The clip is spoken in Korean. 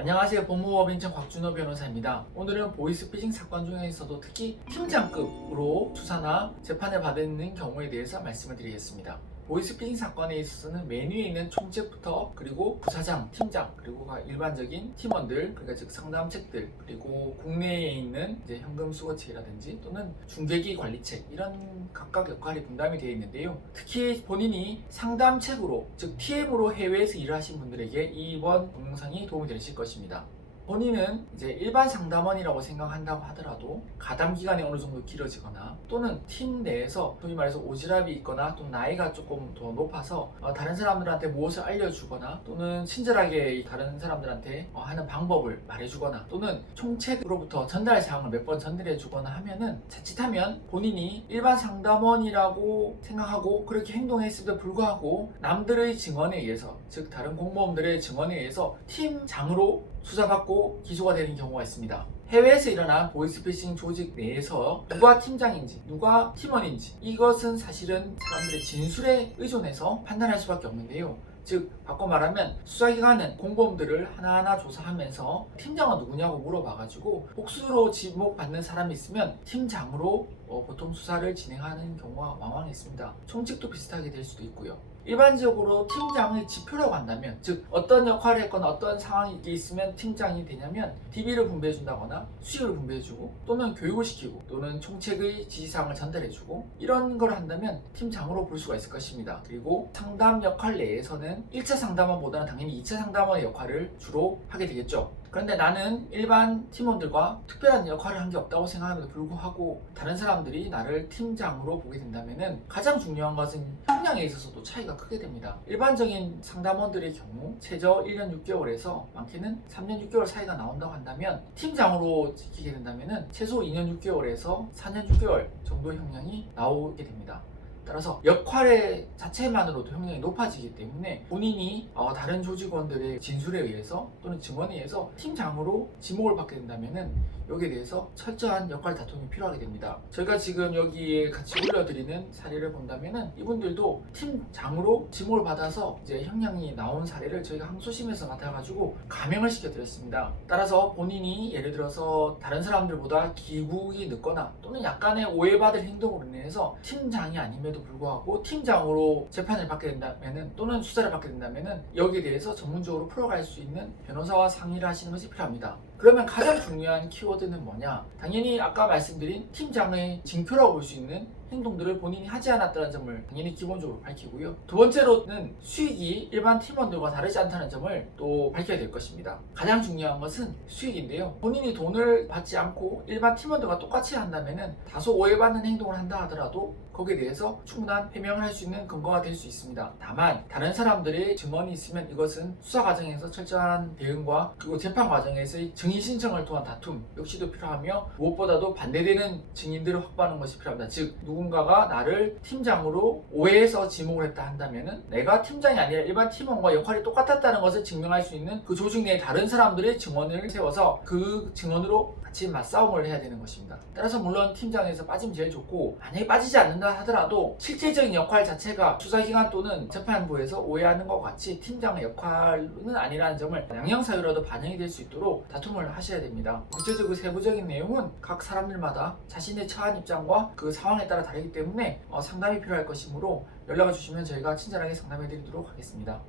안녕하세요. 법무법인청 곽준호 변호사입니다. 오늘은 보이스피싱 사건 중에서도 특히 팀장급으로 수사나 재판을 받는 경우에 대해서 말씀을 드리겠습니다. 보이스피싱 사건에 있어서는 메뉴에 있는 총책부터 그리고 부사장, 팀장, 그리고 일반적인 팀원들, 그러니까 즉 상담책들, 그리고 국내에 있는 이제 현금 수거책이라든지 또는 중개기 관리책, 이런 각각 역할이 분담이 되어 있는데요. 특히 본인이 상담책으로, 즉 TM으로 해외에서 일을 하신 분들에게 이번 동영상이 도움이 되실 것입니다. 본인은 이제 일반 상담원이라고 생각한다고 하더라도 가담 기간이 어느 정도 길어지거나 또는 팀 내에서 소위 말해서 오지랖이 있거나 또 나이가 조금 더 높아서 다른 사람들한테 무엇을 알려주거나 또는 친절하게 다른 사람들한테 하는 방법을 말해주거나 또는 총책으로부터 전달 사항을 몇 번 전달해주거나 하면은 자칫하면 본인이 일반 상담원이라고 생각하고 그렇게 행동했음에도 불구하고 남들의 증언에 의해서, 즉 다른 공무원들의 증언에 의해서 팀장으로 수사받고 기소가 되는 경우가 있습니다. 해외에서 일어난 보이스피싱 조직 내에서 누가 팀장인지 누가 팀원인지 이것은 사실은 사람들의 진술에 의존해서 판단할 수밖에 없는데요. 즉 바꿔 말하면 수사기관은 공범들을 하나하나 조사하면서 팀장은 누구냐고 물어봐가지고 복수로 지목받는 사람이 있으면 팀장으로 보통 수사를 진행하는 경우가 왕왕 있습니다. 총책도 비슷하게 될 수도 있고요. 일반적으로 팀장의 지표라고 한다면, 즉 어떤 역할을 했거나 어떤 상황이 있으면 팀장이 되냐면 DB를 분배해 준다거나 수익을 분배해주고 또는 교육을 시키고 또는 총책의 지시사항을 전달해주고 이런 걸 한다면 팀장으로 볼 수가 있을 것입니다. 그리고 상담 역할 내에서는 1차 상담원보다는 당연히 2차 상담원의 역할을 주로 하게 되겠죠. 그런데 나는 일반 팀원들과 특별한 역할을 한 게 없다고 생각함에도 불구하고 다른 사람들이 나를 팀장으로 보게 된다면 가장 중요한 것은 역량에 있어서도 차이가 크게 됩니다. 일반적인 상담원들의 경우 최저 1년 6개월에서 많게는 3년 6개월 사이가 나온다고 한다면 팀장으로 지키게 된다면 최소 2년 6개월에서 4년 6개월 정도의 역량이 나오게 됩니다. 따라서 역할의 자체만으로도 형량이 높아지기 때문에 본인이 다른 조직원들의 진술에 의해서 또는 증언에 의해서 팀장으로 지목을 받게 된다면 여기에 대해서 철저한 역할 다툼이 필요하게 됩니다. 저희가 지금 여기에 같이 올려드리는 사례를 본다면 이분들도 팀장으로 지목을 받아서 이제 형량이 나온 사례를 저희가 항소심에서 맡아가지고 감형을 시켜드렸습니다. 따라서 본인이 예를 들어서 다른 사람들보다 기국이 늦거나 또는 약간의 오해받을 행동으로 인해서 팀장이 아님에도 불구하고 팀장으로 재판을 받게 된다면 또는 수사를 받게 된다면 여기에 대해서 전문적으로 풀어갈 수 있는 변호사와 상의를 하시는 것이 필요합니다. 그러면 가장 중요한 키워드는 뭐냐? 당연히 아까 말씀드린 팀장의 징표라고 볼 수 있는 행동들을 본인이 하지 않았다는 점을 당연히 기본적으로 밝히고요. 두 번째로는 수익이 일반 팀원들과 다르지 않다는 점을 또 밝혀야 될 것입니다. 가장 중요한 것은 수익인데요. 본인이 돈을 받지 않고 일반 팀원들과 똑같이 한다면 다소 오해받는 행동을 한다 하더라도 거기에 대해서 충분한 해명을 할 수 있는 근거가 될 수 있습니다. 다만 다른 사람들의 증언이 있으면 이것은 수사 과정에서 철저한 대응과 그리고 재판 과정에서의 증인 신청을 통한 다툼 역시도 필요하며 무엇보다도 반대되는 증인들을 확보하는 것이 필요합니다. 즉 누군가가 나를 팀장으로 오해해서 지목을 했다 한다면 내가 팀장이 아니라 일반 팀원과 역할이 똑같았다는 것을 증명할 수 있는 그 조직 내의 다른 사람들의 증언을 세워서 그 증언으로 같이 맞싸움을 해야 되는 것입니다. 따라서 물론 팀장에서 빠지면 제일 좋고 만약에 빠지지 않는다 하더라도 실질적인 역할 자체가 수사기관 또는 재판부에서 오해하는 것 같이 팀장의 역할은 아니라는 점을 양형사유라도 반영이 될 수 있도록 다툼을 하셔야 됩니다. 구체적이고 세부적인 내용은 각 사람들마다 자신의 처한 입장과 그 상황에 따라 다르기 때문에 상담이 필요할 것이므로 연락을 주시면 저희가 친절하게 상담해 드리도록 하겠습니다.